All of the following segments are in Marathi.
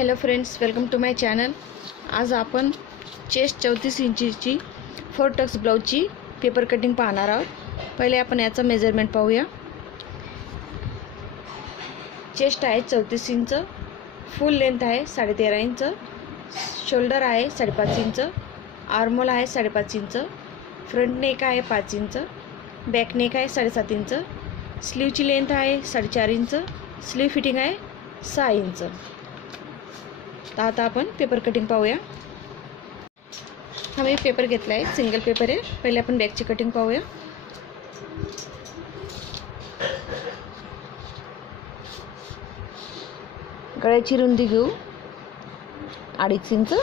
Hello friends, welcome to my channel. आज आपण चेस्ट 34 इंचीची 4 टक्स ब्लाउजची पेपर कटिंग पाहणार आहोत। पहिले आपण याचा मेजरमेंट पाहूया। चेस्ट आहे 34 इंच, फुल लेंथ आहे 13.5 इंच, शोल्डर आहे 5.5 इंच, आर्महोल आहे 5.5 इंच, फ्रंट नेक आहे 5 इंच, बॅक नेक आहे 7.5 इंच, स्लीवची लेंथ आहे 4.5 इंच, स्लीव फिटिंग आहे 6 इंच। तर आता आपण पेपर कटिंग पाहूया। हा मी पेपर घेतला आहे, सिंगल पेपर आहे। पहिले आपण बॅकची कटिंग पाहूया। गळ्याची रुंदी घेऊ 2.5 इंच।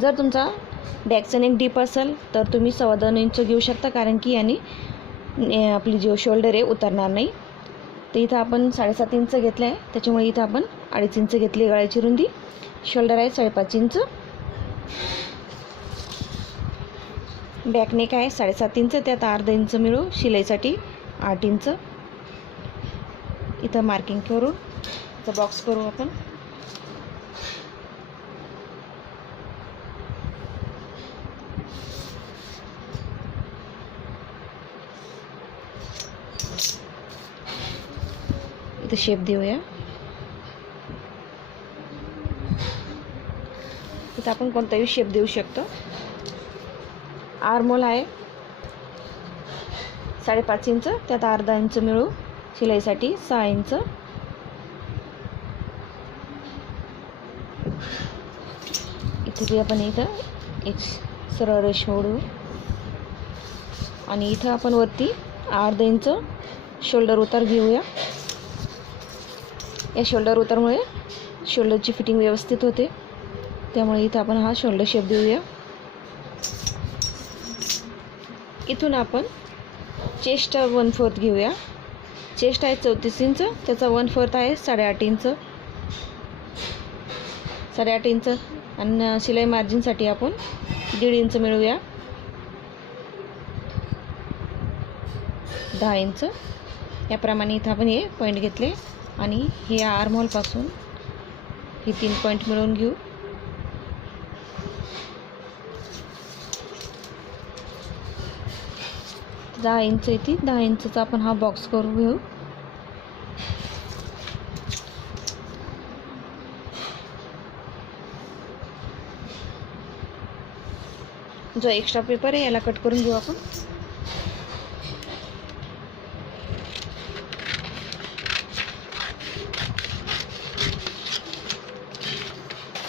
जर तुमचा बॅकचा नेक डीप असेल तर तुम्ही 2.25 इंच घेऊ शकता, कारण की याने आपली जो शोल्डर आहे उतरणार नाही। तर इथं आपण 7.5 इंच घेतलं आहे, त्याच्यामुळे इथं आपण 2.5 इंच घेतली गळ्याची रुंदी। शोल्डर आहे 5.5 इंच, बॅक नेक आहे 7.5 इंच, त्यात अर्धा इंच मिळू शिलाईसाठी 8 इंच। इथं मार्किंग करून इथं बॉक्स करू आपण। इथं शेप देऊया। इथं आपण कोणताही शेप देऊ शकतो। आर्महोल आहे 5.5 इंच, त्यात अर्धा इंच मिळू शिलाईसाठी 6 इंच। इथे आपण एक सरळ रेष ओढू आणि इथं आपण वरती अर्धा इंच शोल्डर उतार घेऊया। या शोल्डर उतारमुळे शोल्डरची फिटिंग व्यवस्थित होते, त्यामुळे इथं आपण हा शोल्डर शेप देऊया। इथून आपण चेस्ट 1/4 घेऊया। चेस्ट आहे 34 इंच, त्याचा 1/4 आहे 8.5 इंच। 8.5 इंच आणि शिलाई मार्जिनसाठी आपण 1.5 इंच मिळवूया, 10 इंच। याप्रमाणे इथं आपण हे पॉईंट घेतले आणि हे आर्महोलपासून हे 3 पॉईंट मिळवून घेऊ। दहा इंच येते, 10 इंचचा आपण हा बॉक्स करून घेऊ। जो एक्स्ट्रा पेपर आहे याला कट करून घेऊ आपण।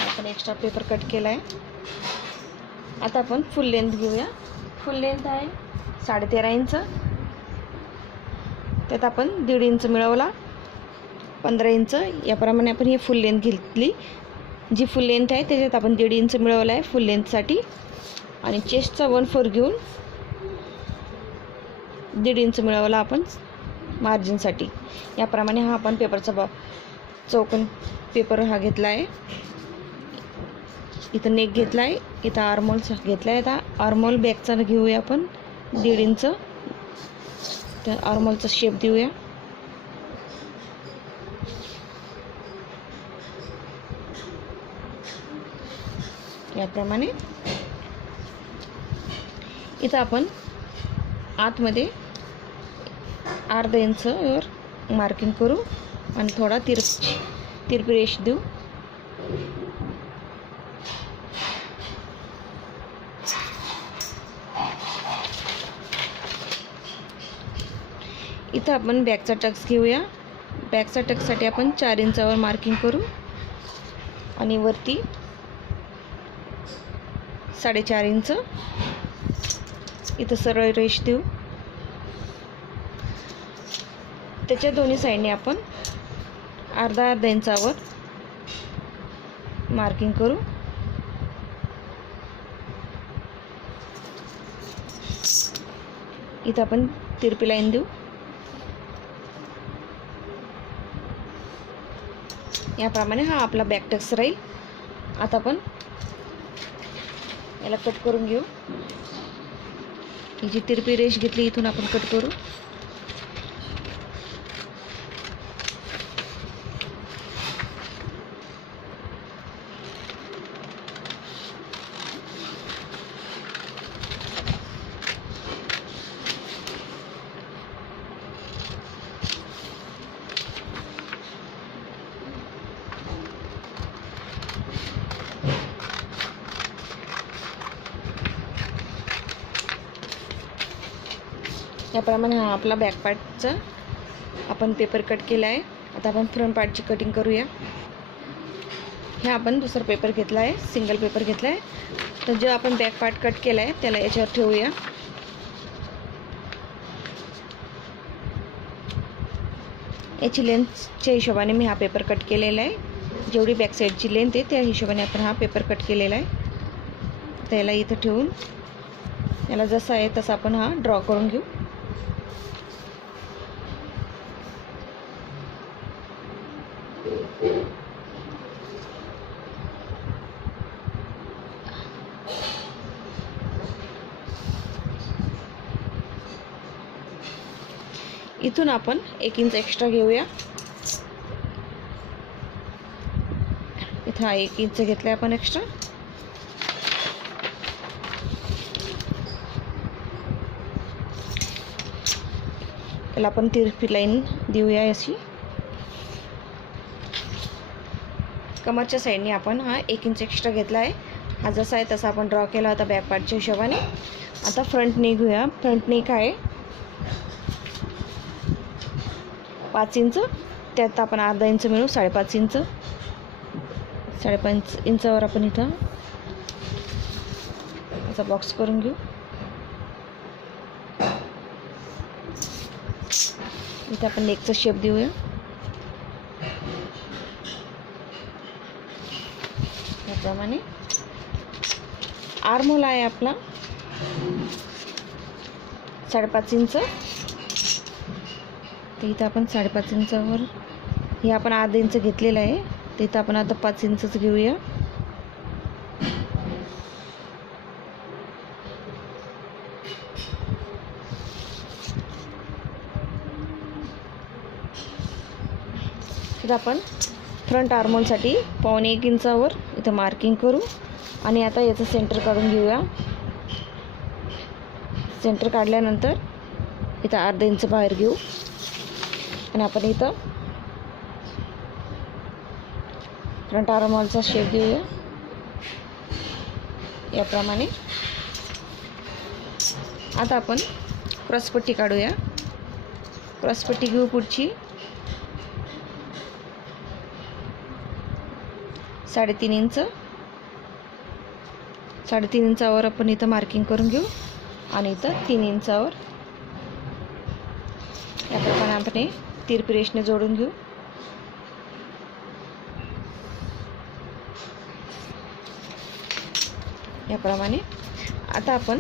आपण एक्स्ट्रा पेपर कट केला आहे। आता आपण फुल लेंथ घेऊया। फुल लेंथ आहे 13.5 इंच, त्यात आपण 1.5 इंच मिळवला 15 इंच। याप्रमाणे आपण ही फुल लेंथ घेतली। जी फुल लेंथ आहे त्याच्यात आपण 1.5 इंच मिळवला आहे फुल लेंथसाठी, आणि चेस्टचा 1/4 घेऊन 1.5 इंच मिळवला आपण मार्जिनसाठी। याप्रमाणे हा आपण पेपरचा चौकोन पेपर हा घेतला आहे। इथं नेक घेतला आहे, इथं आर्महोल घेतला आहे। आता आर्महोल बॅकचा घेऊया आपण 1.5 इंच, त्या आर्महोलचा शेप देऊया। याप्रमाणे इथं आपण आतमध्ये अर्धा इंचवर मार्किंग करू आणि थोडा तिरपी रेष देऊ। इथं आपण बॅकचा टक्स घेऊया। बॅकचा टक्ससाठी आपण 4 इंचावर मार्किंग करू आणि वरती 4.5 इंच इथं सरळ रेष देऊ। त्याच्या दोन्ही साईडने आपण अर्धा इंचावर मार्किंग करू। इथं आपण तिरपी लाईन देऊ। याप्रमाणे हा आपला बॅक टक्स राहील। आता आपण याला कट करून घेऊ। ही जी तिरपी रेष घेतली इथून आपण कट करू। याप्रमाणे हा आपला बॅक पार्टचा आपण पेपर कट केला आहे. आता आपण फ्रंट पार्टची कटिंग करूया. हे आपण दुसरा पेपर घेतला आहे, सिंगल पेपर घेतला आहे. तर जो आपण बॅक पार्ट कट केला आहे त्याला याच्यावर ठेवूया. याची लेंथच्या हिशोबाने मी हा पेपर कट केलेला आहे. जेवढी बॅक साईडची लेंथ आहे त्या हिशोबाने आपण हा पेपर कट केलेला आहे. त्याला इथं ठेवून याला जसा आहे तसा आपण हा ड्रॉ करून घेऊ. इथून आपण 1 इंच एक्स्ट्रा घेऊया. इथं 1 इंच घेतलाय आपण एक्स्ट्रा. त्याला आपण तिरपी लाईन देऊया अशी. कमरच्या साईडने आपण हा 1 इंच एक्स्ट्रा घेतला आहे. हा जसा आहे तसा आपण ड्रॉ केला होता बॅक पार्टच्या हिशोबाने. आता फ्रंट नी घेऊया. फ्रंट नेक आहे 5 इंच, त्यात आपण अर्धा इंच मिळू 5.5 इंच. 5.5 इंचावर आपण इथं असा बॉक्स करून घेऊ. इथं आपण नेकचा शेप देऊया. याप्रमाणे आर्महोल आहे आपला 5.5 इंच. तर इथं आपण 5.5 इंचावर हे आपण अर्धा इंच घेतलेलं आहे. तर इथं आपण आता 5 इंचच घेऊया. तर आपण फ्रंट आर्महोलसाठी 1.25 इंचावर इथं मार्किंग करू. आणि आता याचं सेंटर काढून घेऊया. सेंटर काढल्यानंतर इथं अर्धा इंच बाहेर घेऊ आणि आपण इथं फ्रंट आर्महोलचा शेप देऊया. याप्रमाणे आता आपण क्रॉसपट्टी काढूया. क्रॉसपट्टी घेऊ पुढची 3.5 इंच. 3.5 इंचावर आपण इथं मार्किंग करून घेऊ आणि इथं 3 इंचावर याप्रमाणे आपण तिरपी रेषने जोडून घेऊ. याप्रमाणे आता आपण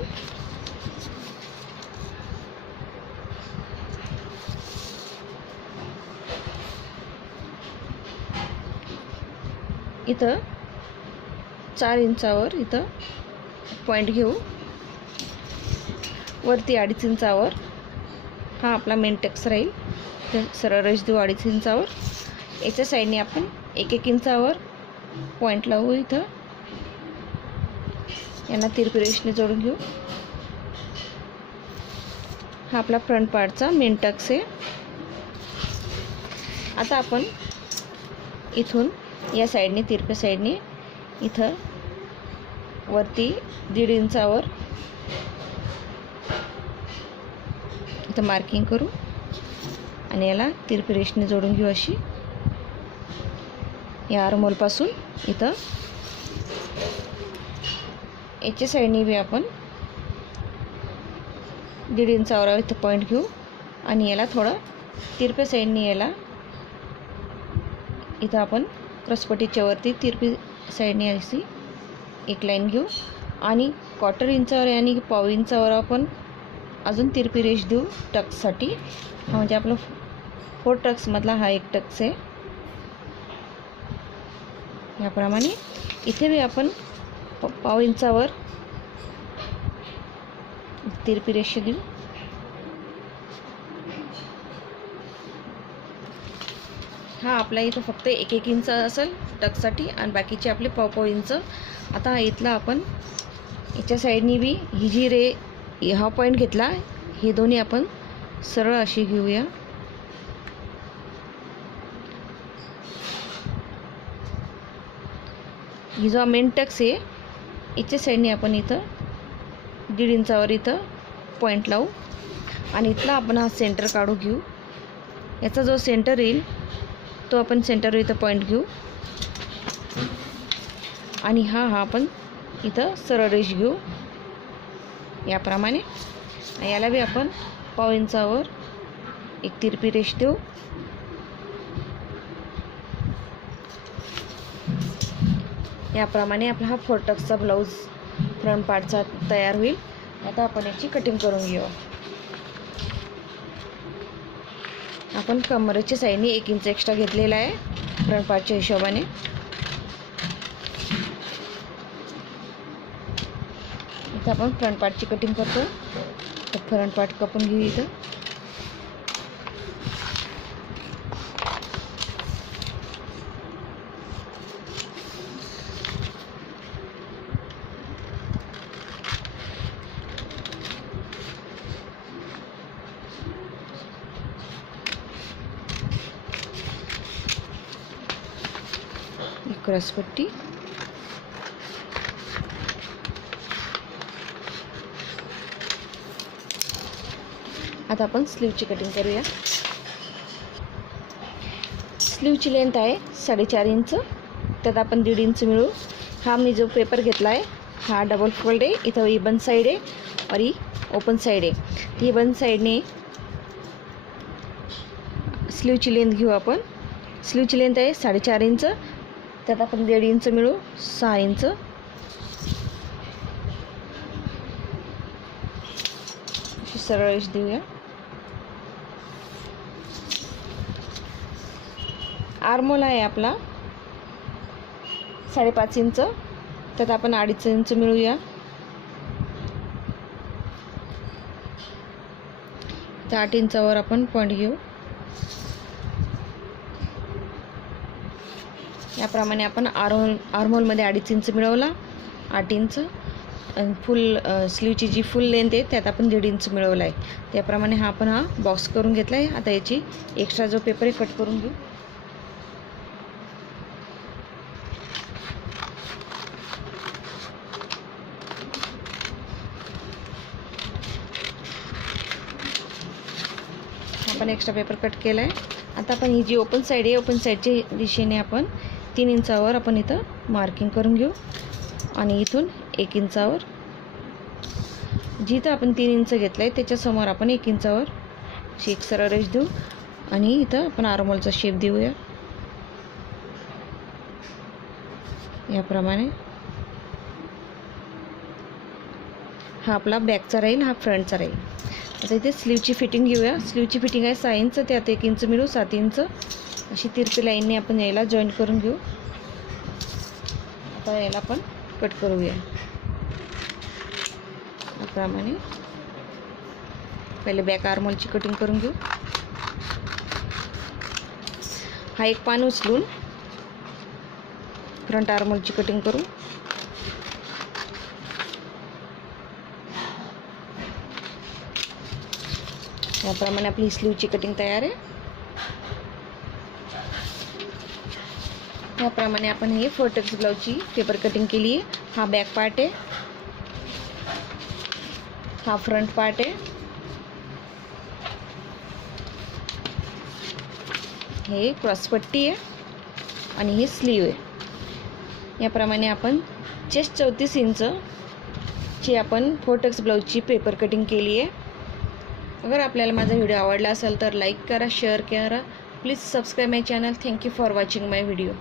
इथं 4 इंचावर इथं पॉईंट घेऊ. वरती 2.5 इंचावर हा आपला मेन टक्स राहील. तर सरळ रेष देऊ 2.5 इंचावर. याच्या साईडने आपण 1 इंचावर पॉईंट लावू. इथं यांना तिरपी रेषने जोडून घेऊ. हा आपला फ्रंट पार्टचा मेन टक्स आहे. आता आपण इथून या साईडने तिरप्या साईडने इथं वरती 1.5 इंचावर इथं मार्किंग करू आणि याला तिरपी रेषने जोडून घेऊ अशी. या आर्महोलपासून इथं याच्या साईडने बी आपण 1.5 इंचावर इथं पॉईंट घेऊ आणि याला थोडं तिरप्या साईडने याला इथं आपण क्रॉसपट्टीच्या वरती तिरपी साईडने अशी एक लाईन घेऊ आणि 1/4 इंचावर आणि 1/2 इंचावर आपण अजून तिरपी रेष देऊ टक्ससाठी. हा म्हणजे आपला 4 टक्समधला हा एक टक्स आहे. याप्रमाणे इथे बी आपण 1/2 इंचावर तिरपी रेष देऊ. हा आपला इथं फक्त 1 इंच असेल टक्ससाठी आणि बाकीचे आपले 1/2 इंच. आता हा इथला आपण याच्या साईडनी बी ही जी हा पॉईंट घेतला हे दोन्ही आपण सरळ अशी घेऊया. ही जो मेन टक्स आहे याच्या साईडने आपण इथं 1.5 इंचावर इथं पॉईंट लावू आणि इथला आपण हा सेंटर काढू घेऊ. याचा जो सेंटर येईल तो आपण सेंटर इथं पॉईंट घेऊ आणि हा आपण इथं सरळ रेष घेऊ याप्रमाणे. याला बी आपण पाव इंचावर एक तिरपी रेष देऊ. याप्रमाणे आपला हा 4 टक्सचा ब्लाऊज फ्रंट पार्टचा तयार होईल. आता आपण याची कटिंग करून घेऊ. आपण कमरेच्या साईडने 1 इंच एक्स्ट्रा घेतलेला आहे फ्रंट पार्टच्या हिशोबाने. इथं आपण फ्रंट पार्टची कटिंग करतो. तर फ्रंट पार्ट कापून घेऊ. इथं क्रॉस पट्टी. आता आपण स्लीवची कटिंग करूया. स्लीवची लेंथ आहे 4.5 इंच. त्यात आपण 1.5 इंच मिळू. हा मी जो पेपर घेतला आहे हा डबल फोल्ड आहे. इथं इबन साइड आहे और ओपन साइड आहे. इबन साइडने स्लीवची लेंथ घेऊ आपण. स्लीवची लेंथ आहे 4.5 इंच. त्यात आपण 1.5 इंच मिळू 6 इंच. सरळ रेष देऊया. आर्मोल आहे आपला 5.5 इंच. त्यात आपण 2.5 इंच मिळूया. त्या 8 इंचावर आपण पॉईंट घेऊ. याप्रमाणे आपण आर्मोलमध्ये 2.5 इंच मिळवला. 8 इंच आणि फुल स्लीवची जी फुल लेंथ आहे त्यात आपण 1.5 इंच मिळवला आहे. त्याप्रमाणे आपण हा बॉक्स करून घेतला आहे. आता याची एक्स्ट्रा जो पेपर आहे कट करून घेऊ. आपण एक्स्ट्रा पेपर कट केला आहे. आता आपण ही जी ओपन साईड आहे ओपन साईडच्या दिशेने आपण 3 इंचावर आपण इथं मार्किंग करून घेऊ आणि इथून 1 इंचावर जिथं आपण 3 इंच घेतलं आहे त्याच्यासमोर आपण 1 इंचावर अशी एक सरळ रेष देऊ आणि इथं आपण आर्मोलचा शेप देऊया याप्रमाणे. हा आपला बॅकचा राहील, हा फ्रंटचा राहील. आता इथे स्लीवची फिटिंग घेऊया. स्लीवची फिटिंग आहे 6 इंच. त्यात 1 इंच मिळू 7 इंच. अशी तिरपी लाईनने आपण याला जॉईंट करून घेऊ. आता याला आपण कट करूया याप्रमाणे. पहिले बॅक आर्मोलची कटिंग करून घेऊ. हा एक पान उचलून फ्रंट आर्मोलची कटिंग करू. याप्रमाणे आपली स्लीवची कटिंग तयार आहे. याप्रमाणे आपण हे 4 टक्स ब्लाउजची पेपर कटिंग केली आहे. हा बॅक पार्ट आहे, हा फ्रंट पार्ट आहे, हे क्रॉस पट्टी आहे आणि ही स्लीव आहे. याप्रमाणे आपण चेस्ट 34 इंच ची आपण 4 टक्स ब्लाउजची पेपर कटिंग केली आहे. अगर आपल्याला माझा व्हिडिओ आवडला असेल तर लाईक करा, शेअर करा. Please subscribe my channel. Thank you for watching my video.